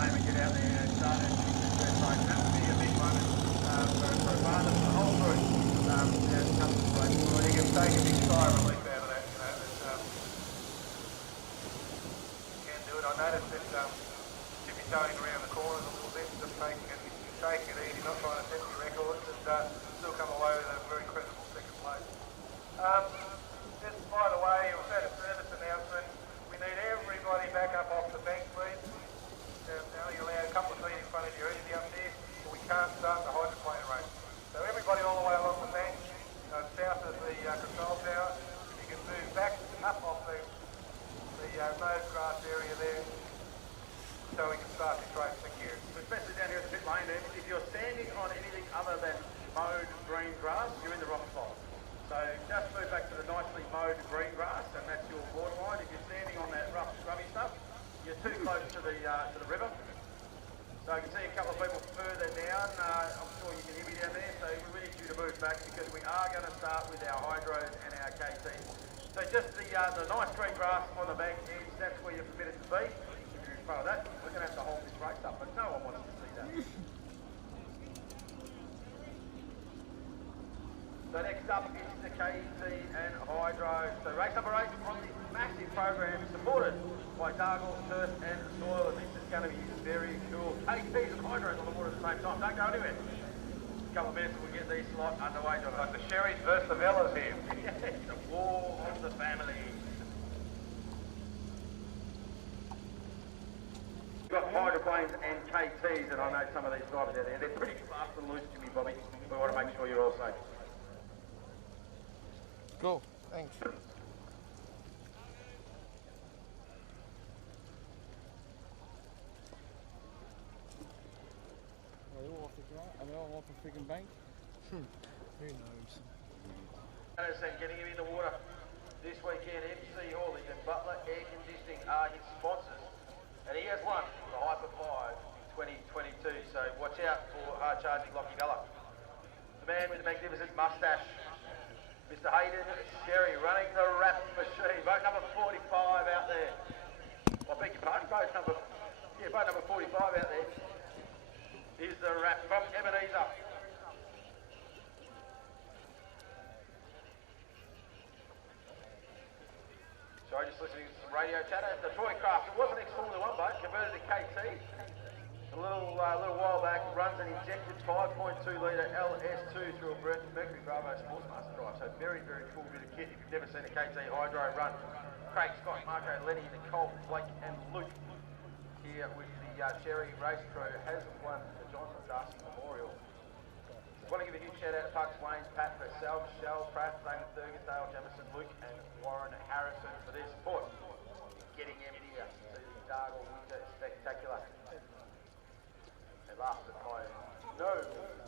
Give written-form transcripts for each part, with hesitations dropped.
game and get out there and start that first race. That would be a big moment for Barnum and the whole group. To come to the race. Well, you can take a big sigh of relief out of that. Can do it. I noticed that tippy toeing around the corners a little bit, just taking it easy, not trying to set any records, and still come away with a very credible second place. Just by the way, it was at a service announcement. We need everybody back up off the bank, please. Now you're allowed a couple of feet in front of your easy up there, but we can't start the hydroplane race. So everybody all the way along the bank, south of the control tower, you can move back up off the nose grass area there, so we can start this race. Thank you. So especially down here at the pit lane then, if you're standing on anything other than mowed green grass, you're in the wrong spot. So just move back to the nicely mowed green grass, and that's your borderline. If you're standing on that rough, scrubby stuff, you're too close to the river. So I can see a couple of people further down. I'm sure you can hear me down there. So we really need you to move back because we are going to start with our hydros and our KTs. So just the nice green grass on the bank edge, that's where you're permitted to be. If you're in front of that, we're going to have to hold this race up, but no one wants to see that. So next up is the KT and hydro. So race number 8 on this massive program supported by Dargle, Turf and Soil. And this is going to be very cool. KTs and hydros on the water at the same time. Don't go anywhere. A couple of minutes and we'll get these slot underway, John. Like the Sherrys versus the Vellas here. Yes, the war of the family. We've got hydroplanes and KTs, and I know some of these drivers out there, they're pretty fast and loose, Jimmy Bobby. We want to make sure you're all safe. Cool, thanks. Are they all off the ground? Are they all off the freaking bank? Who knows? Anderson getting him in the water this weekend. MC Haulage and Butler Air Conditioning are his sponsors, and he has won the Hyper 5 in 2022. So watch out for hard-charging Lockie Bella. The man with the magnificent moustache, Mr. Hayden Sherry, running the wrap machine. Boat number 45 out there. I beg your pardon, boat number 45 out there. Is the wrap from Ebenezer. Sorry, just listening to some radio chatter. The Troy Craft, it was an ex-Formula 1 boat, converted to KT. A little while back, runs an injected 5.2 litre LS2 through a Mercury Bravo Sportsmaster drive. So very, very cool bit of kit if you've never seen a KT Hydro run. Craig, Scott, Marco, Lenny, Nicole, Blake and Luke here with the Sherry race crew has won the Johnson Darcy Memorial. I want to give a huge shout out to Pugs Wayne, Pat Purcell, Michelle, Pratt, Damon Thurgis, Dale Jamison, Luke and Warren Harrison for their support. Getting them here to the Dargle Winter Spectacular. And last but by no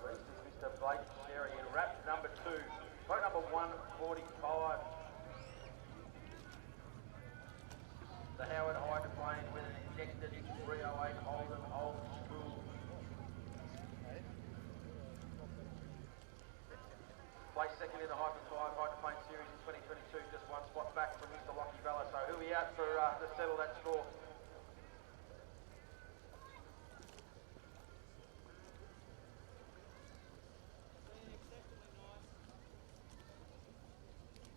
least is Mr. Blake Sherry in wrap number 2, boat number 145. The Howard hydroplane with an injected 308 Holden old school. Placed second in the Hyper 5 hydroplane series in 2022, just one spot back from Mr. Lockie Bella. So who'll be out for to settle that score?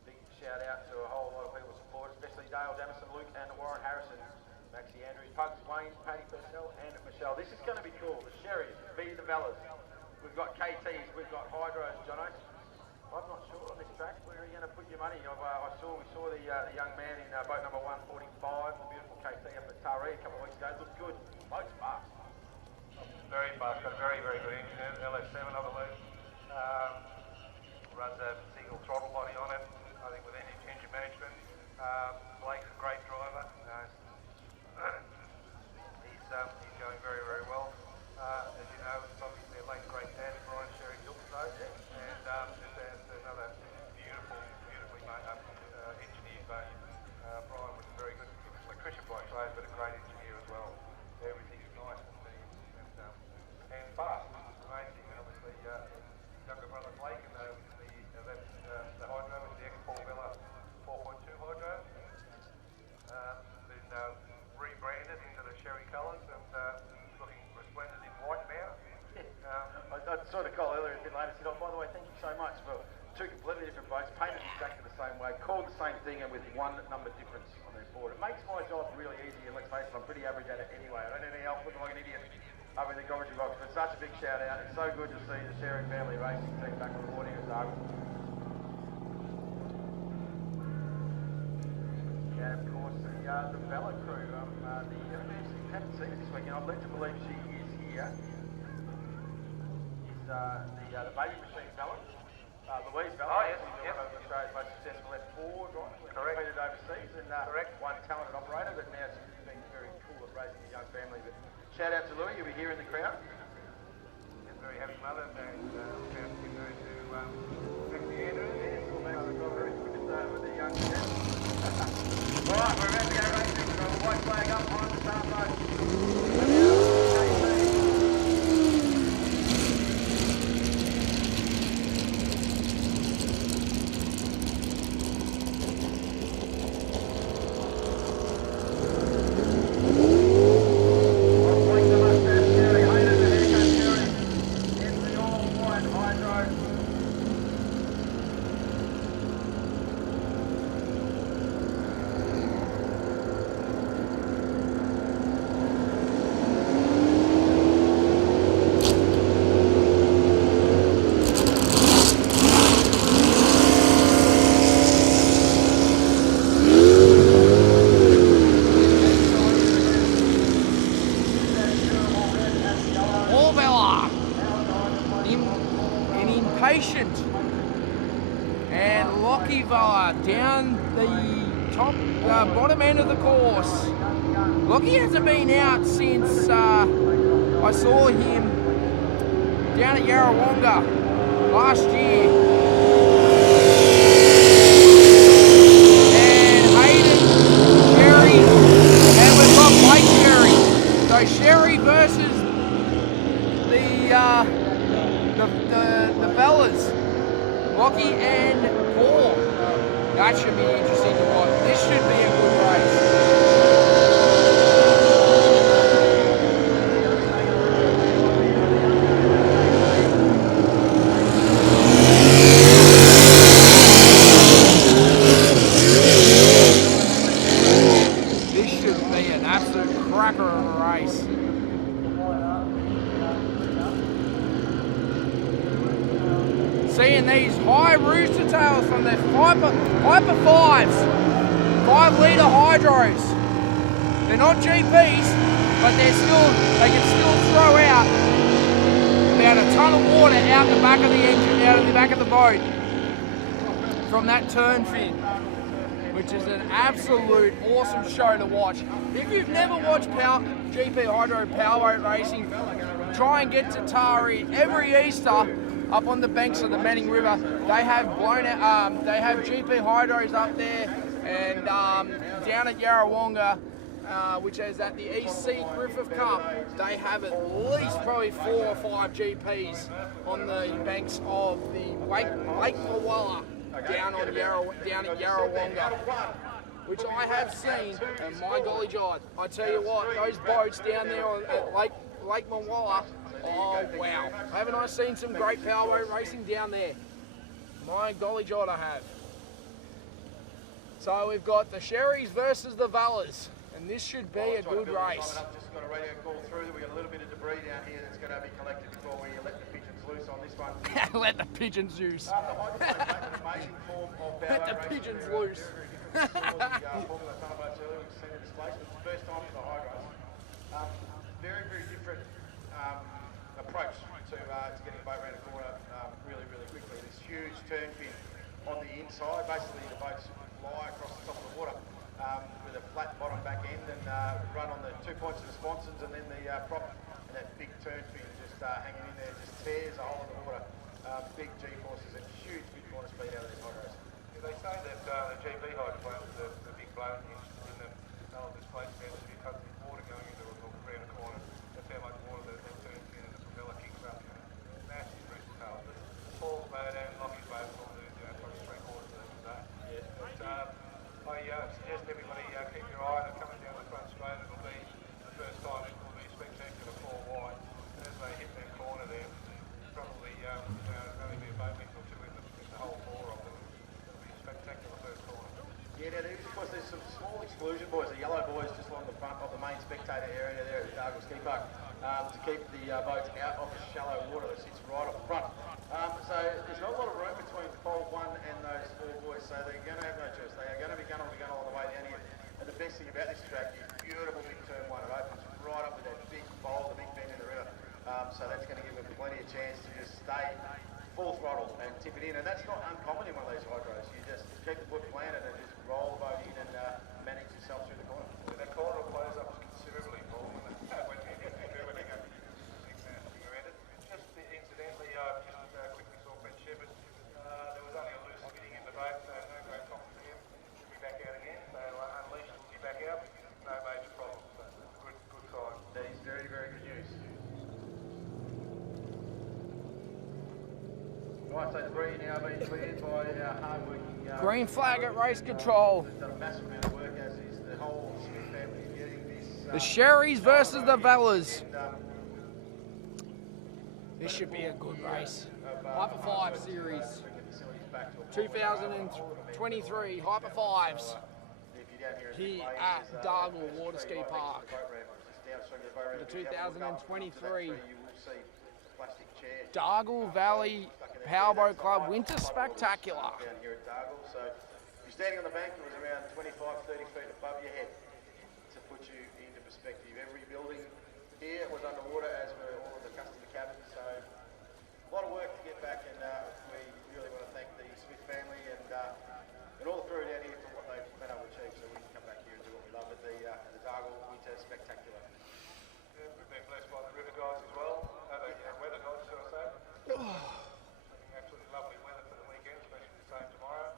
Big shout out to a whole lot of people's support, especially Dale Jamison, Luke and Warren Harrison, Maxie Andrews, Pugs Wayne, Paddy Purcell and Michelle. This is going to be cool. The Sherrys v the Bellas. We've got KTs, we've got hydros, Jono. I'm not sure on this track. Where are you going to put your money? We saw the young man in boat number 145, the beautiful KT up at Taree a couple of weeks ago. Looked good. Boat's fast. Very fast, got a very, very good engine, LS7 I believe. Runs a single throttle body on it, I think with engine management. Blake's a great driver. He's going very, very well. As you know, it's obviously a late great dad, Brian Sherry Gilbert, and just another beautifully engineered boat. Brian was a very good electrician by trade, but a great engineer as well. Everything's nice and neat, and said, oh, by the way, thank you so much for two completely different boats, painted exactly the same way, called the same thing and with one number difference on their board. It makes my job really easy, and let's face it, I'm pretty average at it anyway. I don't need any help looking like an idiot over in the commentary box, but such a big shout out. It's so good to see the Sherry family racing team back on the board here at Darwin. And of course, the Bella crew, haven't seen her this weekend. I'm led to believe she is here. Is the baby machine Bella, Louise Bella. Oh, yes, She's yes. one of Australia's most successful F4 drivers. Correct. Competed overseas and Correct. one talented operator, but now she's been very cool at raising a young family. But shout out to Louie, you'll be here in the crowd. She's a very happy mother, and found him going to Maxie Andrews. Yes, well, Max has got very good with the young man. All right, we're about to go racing. We've got a white flag up on the start boat. Impatient and Lockie Villa down the top bottom end of the course. Lockie hasn't been out since I saw him down at Yarrawonga last year. And Hayden, Sherry, and we've got Blake Sherry. So Sherry versus the fellas, Lockie and Paul. That should be interesting to watch. This should be a good race. This should be an absolute cracker of a race. Seeing these high rooster tails from their Hyper 5s, 5 litre hydros. They're not GPs, but they can still throw out about a ton of water out the back of the engine, out of the back of the boat from that turn fin, which is an absolute awesome show to watch. If you've never watched GP Hydro Powerboat racing, try and get to Tari every Easter. Up on the banks of the Manning River, they have they have GP hydros up there, and down at Yarrawonga, which is at the EC Griffith Cup, they have at least probably 4 or 5 GPs on the banks of the Lake Mawala down at Yarrawonga, which I have seen, and my golly God, I tell you what, those boats down there at Lake Mawala. Oh wow, haven't I seen some great powerboat racing down there? My golly God, I have. So we've got the Sherrys versus the Vallas, and this should be a good race. I've just got a radio call through that we've got a little bit of debris down here that's going to be collected before we let the pigeons loose on this one. Let the pigeons loose. The hydroplanes make an amazing form of powerboat Let the racing. pigeons They're loose. very different to the Formula Thunderboats earlier. We've seen a displacement. It's the first time for the hydros. Very, very different approach to getting a boat around a corner really, really quickly. This huge turn fin on the inside. Basically, the boats fly across the top of the water with a flat bottom back end and run on the 2 points of the sponsons, and then the prop and that big turn fin just hanging in there just tears a hole in the water. Big G-forces and huge big corner speed out of these hydros. They say that the GB hydroplanes, the big blown engines in them, they'll displace about 2 tons of water going into around a corner. That's how much water that turn fin and the propeller kicks up. Massive rooster tail. But Paul's boat and Lockie's boat will do, probably 3/4 of them today. But I suggest everybody keep your eye on it coming down the front straight. It'll be the first time it will be spectacular 4 wide. And as they hit that corner there, probably only be to keep the boats out of the shallow water that sits right up front. So there's not a lot of room between pole 1 and those 4 buoys, so they're going to have no choice. They are going to be gunning all the way down here. And the best thing about this track is beautiful big turn 1. It opens right up with that big bowl, the big bend in the river. So that's going to give them plenty of chance to just stay full throttle and tip it in. And that's not uncommon in one of these hydros. You just keep the foot planted and just roll the boat in and manage yourself through the corner. Yeah, that corner will close up considerably more when you go just incidentally, just quickly saw Ben Shepherd. There was only a loose fitting in the boat, so no great problem for him. Should be back out again. So Unleashed will be back out. No major problems. So good sign. That is very, very good news. Right, so debris now being cleared by our hard-working... Green flag at race control. Done a massive amount of work, as is the whole Smith family, getting this... The Sherrys versus the Vellas. This should be a good race. Hyper 5 series. 2023 Hyper 5s. Here at Dargle Water Ski Park. The 2023 Dargle Valley Powerboat Club Winter Spectacular. Down here at Dargle, so you're standing on the bank, it was around 25-30 feet above your head to put you into perspective. Every building here was underwater, as were all of the customer cabins, so a lot of work to get back, and we really want to thank the Smith family and all the crew down here for what they've been able to achieve, so we can come back here and do what we love at the Dargle Winter Spectacular. Yeah, we've been blessed by the river guys as well. Weather guys, should I say. Absolutely lovely weather for the weekend, especially the same tomorrow.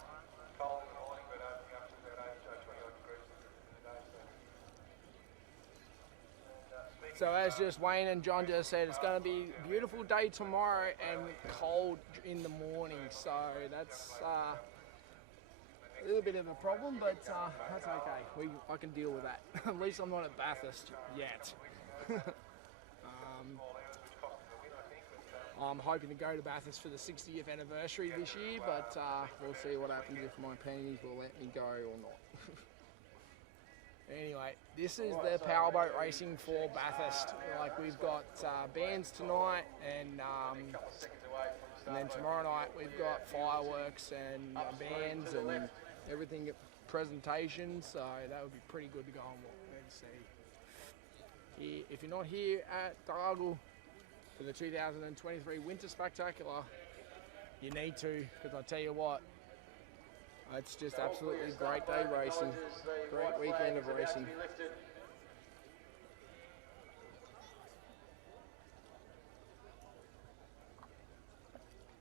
Cold in the morning, but opening up to about 20 odd degrees in the day. So as just Wayne and John just said, it's going to be a beautiful day tomorrow and cold in the morning. So that's a little bit of a problem, but that's okay. I can deal with that. At least I'm not at Bathurst yet. I'm hoping to go to Bathurst for the 60th anniversary this year, but we'll see what happens if my panties will let me go or not. Anyway, this is the powerboat racing for Bathurst. Like, we've got bands tonight, and then tomorrow night we've got fireworks and bands and everything at presentation, so that would be pretty good to go and see. If you're not here at Dargle for the 2023 Winter Spectacular, you need to, because I tell you what, it's just absolutely great day racing, great weekend of racing.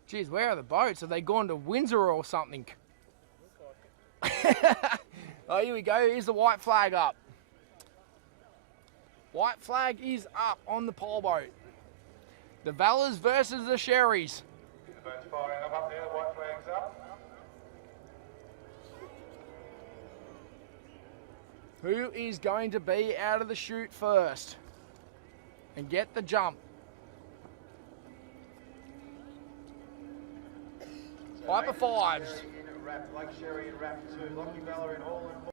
Geez, where are the boats? Have they gone to Windsor or something? Oh, here we go. Here's the white flag up. White flag is up on the pole boat. The Vallas versus the Sherrys. The boat's firing up there, the white flag's up. Who is going to be out of the chute first and get the jump? Hyper 5s. Lake Sherry in wrap 2, Lockie Valla in all.